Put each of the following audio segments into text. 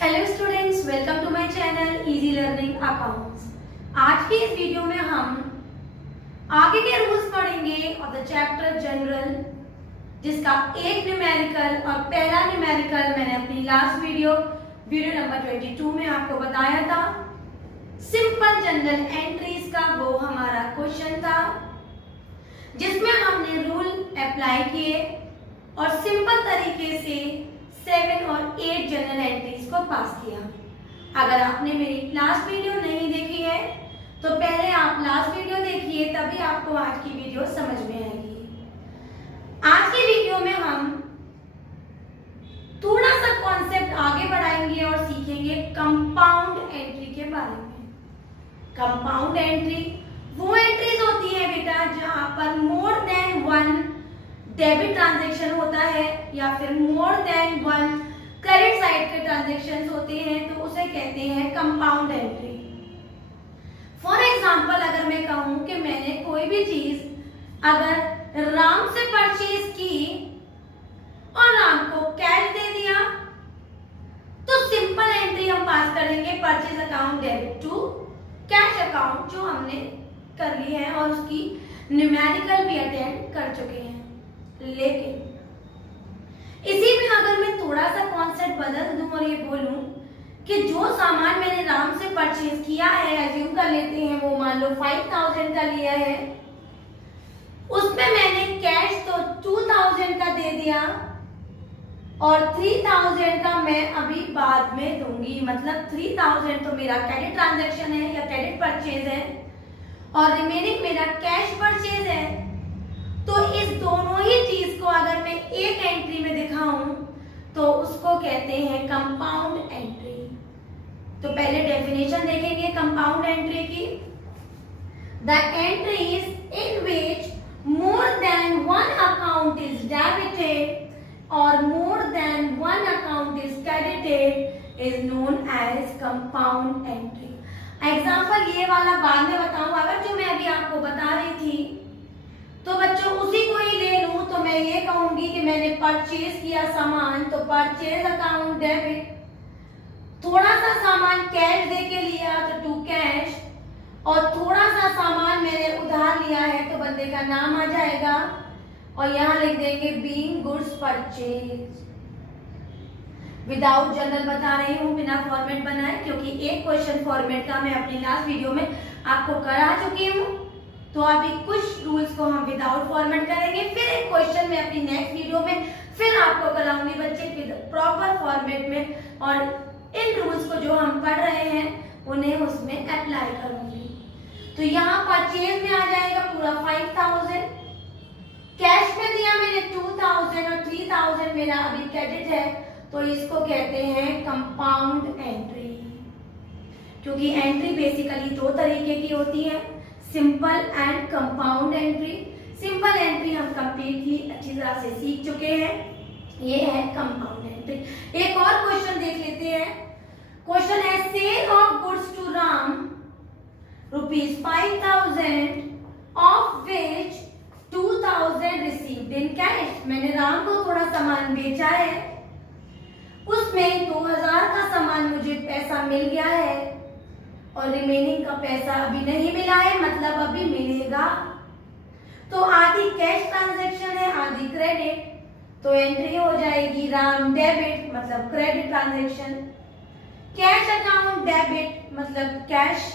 Hello students, welcome to my channel easy learning accounts. आज की इस वीडियो में हम आगे के रूल्स पढ़ेंगे और द चैप्टर जनरल, जिसका एक न्यूमेरिकल और पहला न्यूमेरिकल मैंने अपनी लास्ट वीडियो नंबर 22 में आपको बताया था। सिंपल जनरल एंट्रीज का वो हमारा क्वेश्चन था, जिसमें हमने रूल अप्लाई किए और सिंपल तरीके से 7 और 8 जनरल एंट्रीज को पास किया। अगर आपने मेरी लास्ट वीडियो नहीं देखी है तो पहले आप लास्ट वीडियो देखिए, तभी आपको आज की वीडियो समझ में आएगी। आज की वीडियो में हम थोड़ा सा कॉन्सेप्ट आगे बढ़ाएंगे और सीखेंगे कंपाउंड एंट्री के बारे में। कंपाउंड एंट्री वो एंट्रीज होती है बेटा जहां पर मोर देन वन डेबिट ट्रांजैक्शन होता है या फिर मोर देन वन क्रेडिट साइड के ट्रांजैक्शन होते हैं, तो उसे कहते हैं कंपाउंड एंट्री। फॉर एग्जांपल, अगर मैं कहूं कि मैंने कोई भी चीज अगर राम से परचेज की और राम को कैश दे दिया, तो सिंपल एंट्री हम पास करेंगे purchase account debit to cash account, जो हमने कर ली है और उसकी न्यूमेरिकल भी अटेंड कर चुके हैं। लेकिन इसी में अगर मैं थोड़ा सा कॉन्सेप्ट बदल दूं और ये बोलूं कि जो सामान मैंने राम से परचेज किया है, अज्यूम कर लेते हैं वो मान लो 5000 का लिया है, उसमें मैंने कैश तो 2000 का दे दिया और 3000 का मैं अभी बाद में दूंगी। मतलब 3000 तो मेरा क्रेडिट ट्रांजैक्शन है या क्रेडिट परचेज है और रिमेनिंग मेरा कैश परचेज है। तो इस दोनों ही चीज को अगर मैं एक एंट्री में दिखाऊं तो उसको कहते हैं कंपाउंड एंट्री। तो पहले डेफिनेशन देखेंगे कंपाउंड एंट्री की। The entries in which more than one account is debited और more than one account is credited is known as compound entry. Example ये वाला बाद में बताऊं, अगर जो मैं अभी आपको बता रही थी तो बच्चों उसी को ही ले लूं तो मैं ये कहूंगी कि मैंने परचेज किया सामान, तो परचेज अकाउंट डेबिट, थोड़ा सा सामान कैश दे के लिया तो टू कैश, और थोड़ा सा सामान मैंने उधार लिया है तो बंदे का नाम आ जाएगा और यहाँ लिख देंगे being goods purchase. Without general बता रही हूँ, बिना फॉर्मेट बनाए, क्योंकि एक क्वेश्चन फॉर्मेट का मैं अपनी लास्ट वीडियो में आपको करा चुकी हूँ। तो अभी कुछ रूल्स को हम विदाउट फॉर्मेट करेंगे, फिर एक क्वेश्चन में अपनी नेक्स्ट वीडियो में फिर आपको कराऊंगी बच्चे प्रॉपर फॉर्मेट में, और इन रूल्स को जो हम पढ़ रहे हैं उन्हें उसमें अप्लाई करूंगी। तो यहाँ परचेज में आ जाएगा पूरा 5000, कैश में दिया मैंने 2000 और 3000 मेरा अभी क्रेडिट है, तो इसको कहते हैं कंपाउंड एंट्री। क्योंकि एंट्री बेसिकली दो तरीके की होती है, simple and compound entry. Simple entry हम कंप्लीटली अच्छी तरह से सीख चुके हैं, ये है कंपाउंड एंट्री। एक और क्वेश्चन देख लेते हैं। क्वेश्चन है sale of goods to Ram ₹5000 of which 2000 received in cash. मैंने राम को थोड़ा सामान बेचा है, उसमें 2000 का सामान मुझे पैसा मिल गया है और रिमेनिंग का पैसा अभी नहीं मिला है, मतलब अभी मिलेगा। तो आधी कैश ट्रांजैक्शन है, आधी क्रेडिट, तो एंट्री हो जाएगी राम डेबिट मतलब credit transaction, cash account debit मतलब कैश,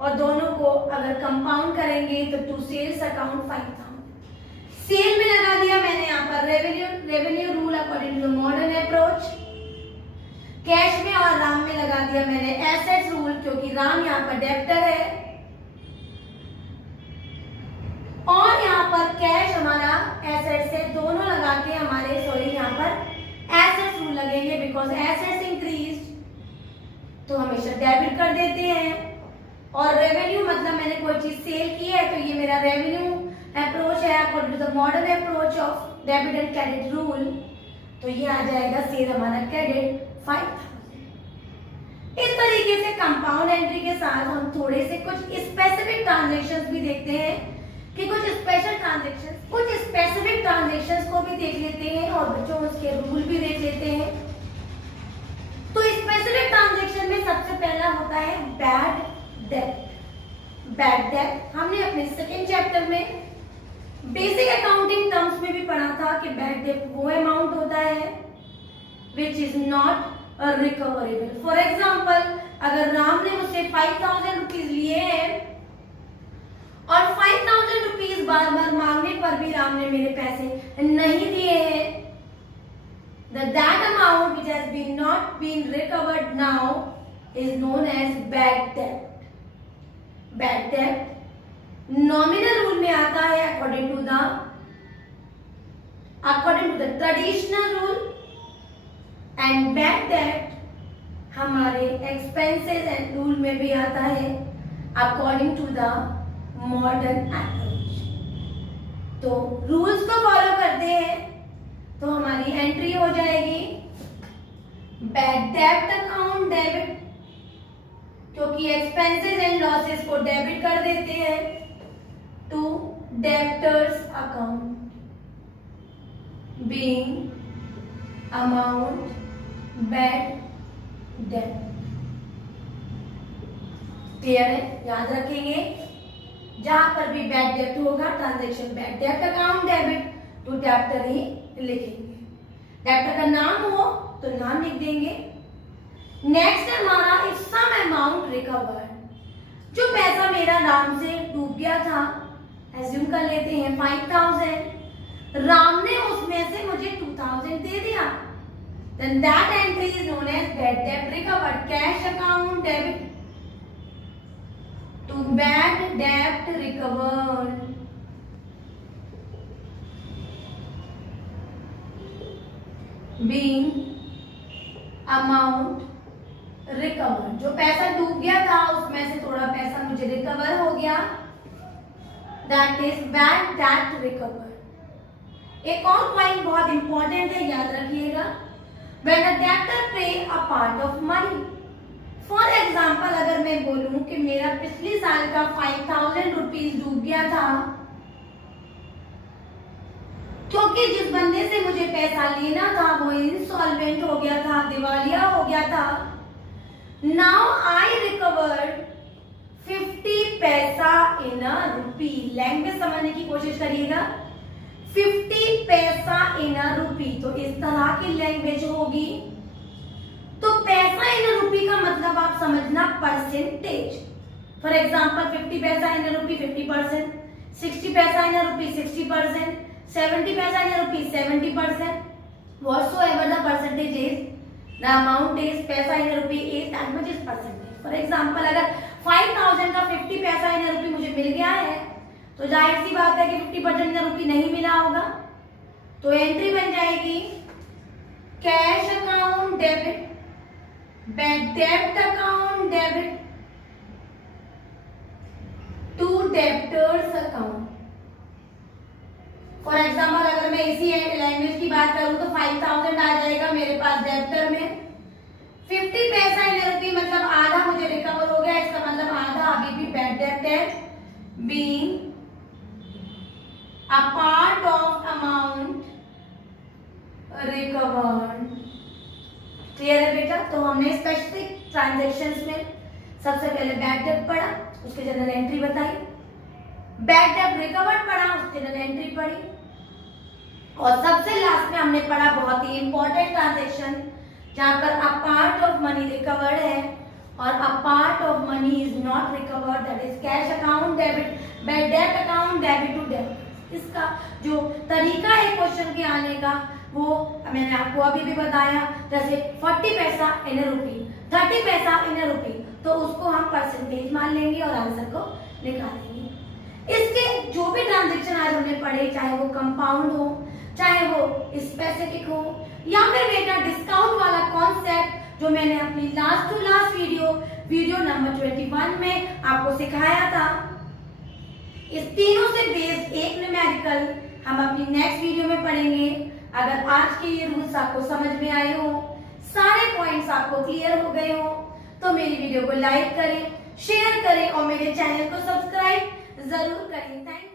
और दोनों को अगर कंपाउंड करेंगे तो टू सेल्स अकाउंट 5000। सेल में लगा दिया मैंने यहाँ पर revenue rule according to modern approach. Cash में और राम में लगा दिया मैंने एसेट्स रूल, क्योंकि राम यहाँ पर डेब्टर है, और यहाँ पर कैश हमारा एसेट्स है, दोनों लगा के हमारे यहाँ पर एसेट्स रूल लगेंगे, बिकॉज एसेट्स इंक्रीज्ड तो हमेशा डेबिट कर देते हैं। और रेवेन्यू मतलब मैंने कोई चीज सेल की है तो ये मेरा रेवेन्यू अप्रोच है according to the modern approach of debit and credit rule, तो ये आ जाएगा सेल हमारा क्रेडिट 5000। इस तरीके से कंपाउंड एंट्री के साथ हम थोड़े से कुछ स्पेसिफिक ट्रांजैक्शंस भी देखते हैं कि कुछ स्पेशल ट्रांजैक्शंस, कुछ स्पेसिफिक ट्रांजैक्शंस को भी देख लेते हैं और बच्चों उसके रूल भी देख लेते हैं। तो स्पेसिफिक है बैड डेब्ट। बैड डेब्ट हमने अपने सेकेंड चैप्टर में बेसिक अकाउंटिंग टर्म्स में भी पढ़ा था कि बैड डेब्ट वो अमाउंट होता है which is not recoverable. For example, अगर राम ने मुझसे 5000 रुपीज लिए हैं और 5000 रुपीज बार बार मांगने पर भी राम ने मेरे पैसे नहीं दिए हैं, that amount which has been not been recovered now is known as bad debt. Bad debt nominal rule में आता है according to the traditional rule, and bad debt हमारे expenses and rule में भी आता है according to the modern approach। तो rules को फॉलो करते हैं तो हमारी एंट्री हो जाएगी बैड डेब्ट अकाउंट डेबिट, क्योंकि एक्सपेंसेस एंड लॉसेस को डेबिट कर देते हैं, to debtors account being amount bad डेब्ट। क्लियर है? याद रखेंगे, जहां पर भी बैड डेब्ट होगा ट्रांजैक्शन बैड डेब्ट अकाउंट डेबिट टू डेब्टर ही लिखेंगे। डेब्टर का नाम हो तो नाम लिख देंगे। नेक्स्ट हमारा इफ सम अमाउंट रिकवर्ड, जो पैसा मेरा राम से डूब गया था, एज्यूम कर लेते हैं 5000, राम ने उसमें से मुझे 2000 दे दिया, then that entry is known as bad debt recovered, cash account debit to bad debt recovered। being amount recovered, जो पैसा डूब गया था उसमें से थोड़ा पैसा मुझे रिकवर हो गया, that is bad debt recovered। एक और पॉइंट बहुत इंपॉर्टेंट है, याद रखिएगा, when a debtor pay a part of money। For example, अगर मैं बोलूं कि मेरा पिछले साल का 5000 रुपीज डूब गया था, क्योंकि जिस बंदे से मुझे पैसा लेना था वो इंसॉल्वेंट हो गया था, दिवालिया हो गया था। नाउ आई रिकवर्ड 50 पैसा इन अ रुपी। लैंग्वेज समझने की कोशिश करिएगा, 50 पैसा इन अ रुपी, तो इस तरह की लैंग्वेज होगी। तो पैसा इन अ रुपी का मतलब आप समझना परसेंटेज। फॉर एग्जाम्पल 50 पैसा इन अ रुपी 50%, 60 पैसा इन अ रुपी 60%, 70 पैसा इन रुपी 70%, whatsoever the percentage is, the amount is पैसा इन रुपी is that much is percentage। For example, अगर 5000 का 50 पैसा इन रुपी मुझे मिल गया है तो जाहिर सी बात है कि 50% इन रुपी नहीं मिला होगा, तो एंट्री बन जाएगी कैश अकाउंट डेबिट, बैड डेब्ट account debit to debtors account. For example, अगर मैं इसी लैंग्वेज की बात करूं तो 5000 आ जाएगा मेरे पास डेब्टर में, 50 पैसा इन रुपी मतलब आधा मुझे रिकवर हो गया, इसका मतलब आधा अभी भी बैड डेब्ट है, being a part of amount recovered. Clear है बेटा? तो हमने स्पेसिफिक ट्रांजैक्शंस में सबसे पहले बैड डेब्ट पढ़ा, उसके जनरल एंट्री बताई, बैड डेब्ट रिकवर्ड पढ़ा, उसके जनरल एंट्री पढ़ी, और सबसे लास्ट में हमने पढ़ा बहुत ही इंपॉर्टेंट ट्रांजैक्शन जहां पर a part of money recovered है और a part of money is not recovered, that is cash account debit, bad डेब्ट अकाउंट डेबिट टू डेबिट। इसका जो तरीका है क्वेश्चन के आने का वो मैंने आपको अभी भी बताया, जैसे 40 पैसा इन रुपी, 30 पैसा इन रुपी, तो उसको हम परसेंटेज मान लेंगे और आंसर को निकालेंगे। इसके जो भी ट्रांजैक्शन आज हमने पढ़े, चाहे वो कंपाउंड हो, चाहे वो स्पेसिफिक हो, या फिर बेटा डिस्काउंट वाला कॉन्सेप्ट जो मैंने अपनी last to last video number 21 में आपको सिखाया था, इस तीनों से बेस्ड एक न्यूमेरिकल हम अपनी नेक्स्ट वीडियो में पढ़ेंगे। अगर आज के ये रूल्स आपको समझ में आए हो, सारे पॉइंट्स आपको क्लियर हो गए हो, तो मेरी वीडियो को लाइक करें, शेयर करें और मेरे चैनल को सब्सक्राइब जरूर करें। Thank you.